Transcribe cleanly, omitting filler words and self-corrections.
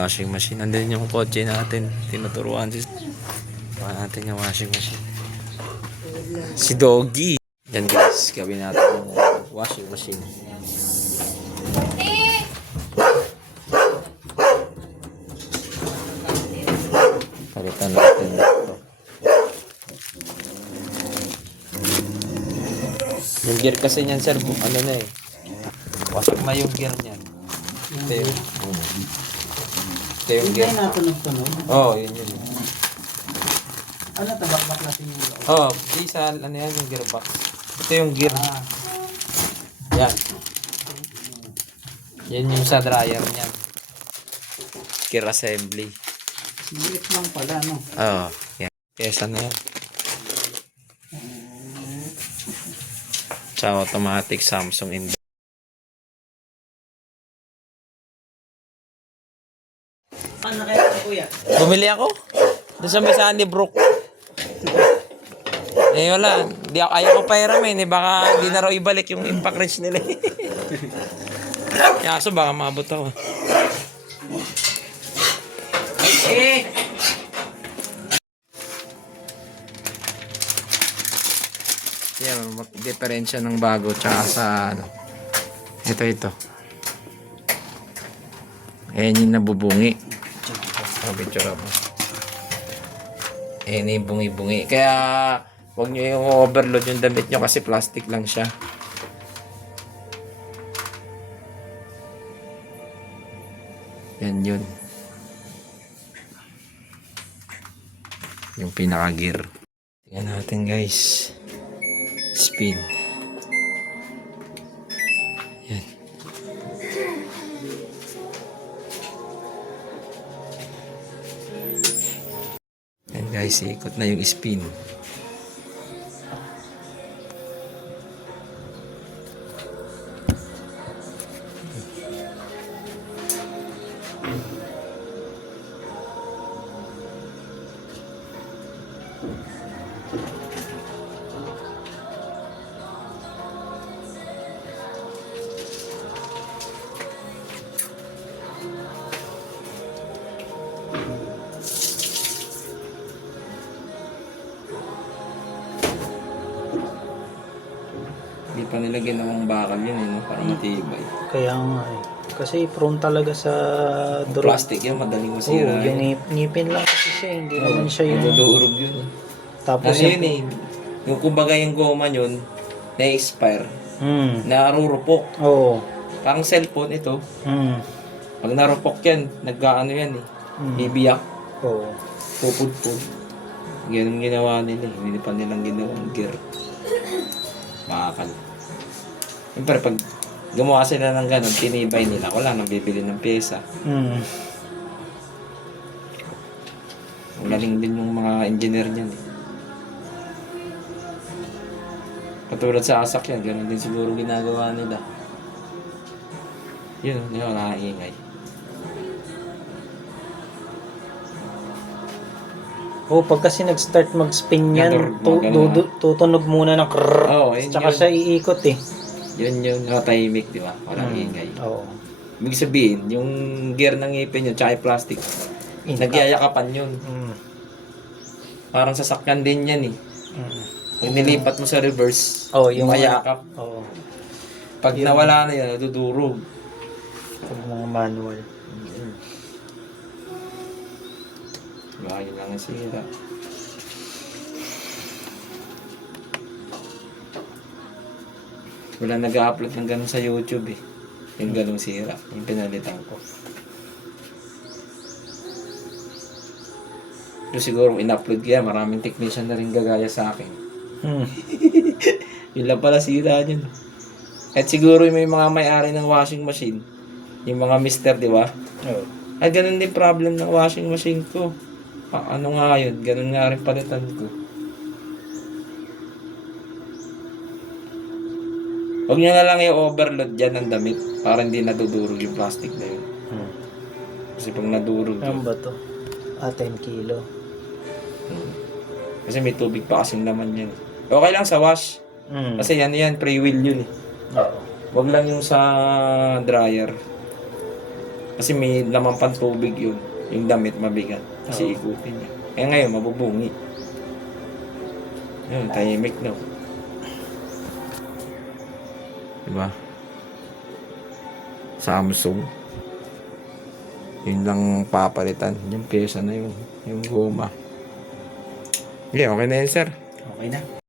washing machine. Nandun yung kotse natin. Tinuturuan natin yung washing machine. Si Doggy. Yan guys, gawin natin yung washing machine. Palitan natin ito. Yung gear kasi niyan sir, ano na eh. Wasak na yung gear niyan. Ito yung, ito yung gear. Hindi natunog-tunog. Oo, yun yun. Ano, tabak-bak natin yung loob. Oo, isa, ano yan yung gearbox. Ito yung gear. Yan. Yan yung sa dryer niyan. Gear assembly. Silit lang pala, no? Oo, yan. Kesa na yan. Sa automatic Samsung inverter. Paano kaya ito, kuya? Bumili ako. Doon sa may Sunnybrook. Eh wala. Ayaw ko pairamin. Baka hindi na raw ibalik yung impact wrench nila. Yaso baka maabot ako. Eh! Yan, diferensya ng bago tsaka sa ano. Ito. Ayan yung nabubungi. Picture ako. Ayan yung bungi-bungi. Kaya huwag nyo yung overload yung damit nyo kasi plastic lang siya. Yan yun. Yung pinaka-gear. Tingnan natin guys. Spin. Yan. Yan guys, ikot na yung spin. Hindi pa nila ginawang bakal yun no? Para matibay. Kaya nga eh. Kasi prone talaga sa Plastic yan, madaling masira. Oo, yung ngipin lang kasi siya. Hindi naman siya yung... Nadudurog yun. Tapos Kasi yun eh. Yung kumbaga yung goma yun, na-expire. Narurupok. Oo. Parang cellphone ito. Pag narupok yan, nag-ano yan eh. Bibiyak. Oo. Pupudpud. Ganun ginawa nila eh. Hindi pa nilang ginawang gear. Bakal. Siyempre pag gumawa sila ng ganun, tinibay nila. Wala nang bibili ng pyesa. Galing din yung mga engineer niyan eh. Katulad sa asak yan, ganun din siguro ginagawa nila. Yun, hindi ako nakaingay. Oh, pag kasi nag-start mag-spin yan, tutunog muna ng krrrr. Oo, yun Tsaka yun. siya iikot eh. Yun yung nakatahimik, di ba? Walang ingay. Oo. Ibig sabihin, yung gear ng ngipin yun, tsaka yung plastic, nagyayakapan yun. Parang sasakyan din yan eh. Pag nilipat mo sa reverse, yung mayakap. Oo. Pag nawala na yun, nadudurog. Pag mga manual. Bahay lang ang sira. Wala nag-upload ng ganun sa YouTube eh. Yung ganung sira. Yung pinalitan ko. So siguro kung in-upload kaya, maraming technician na rin gagaya sa akin. Yun lang pala sira yun. At siguro may mga may-ari ng washing machine. Yung mga mister, di ba? Oo. Ay, ganun din problem ng washing machine ko. Ano nga yun? Ganun nga rin palitan ko. Huwag nyo na lang i-overload dyan ng damit para hindi nadudurog yung plastic na yun. Kasi pag nadurog Ano yun, ba to? 10 kilo. kasi may tubig pa kasing laman yan. Okay lang sa wash. Kasi yan, pre-wheel yun eh. Oo. Huwag lang yung sa dryer. Kasi may laman pang tubig yun. Yung damit mabigat. Kasi Oo. ikutin niya. Eh ngayon, mabubungi. Yun, tahimik na. Diba? Samsung. Yun lang papalitan. Yung pyesa na yun. Yung goma. Okay, okay na yun, sir. Okay na.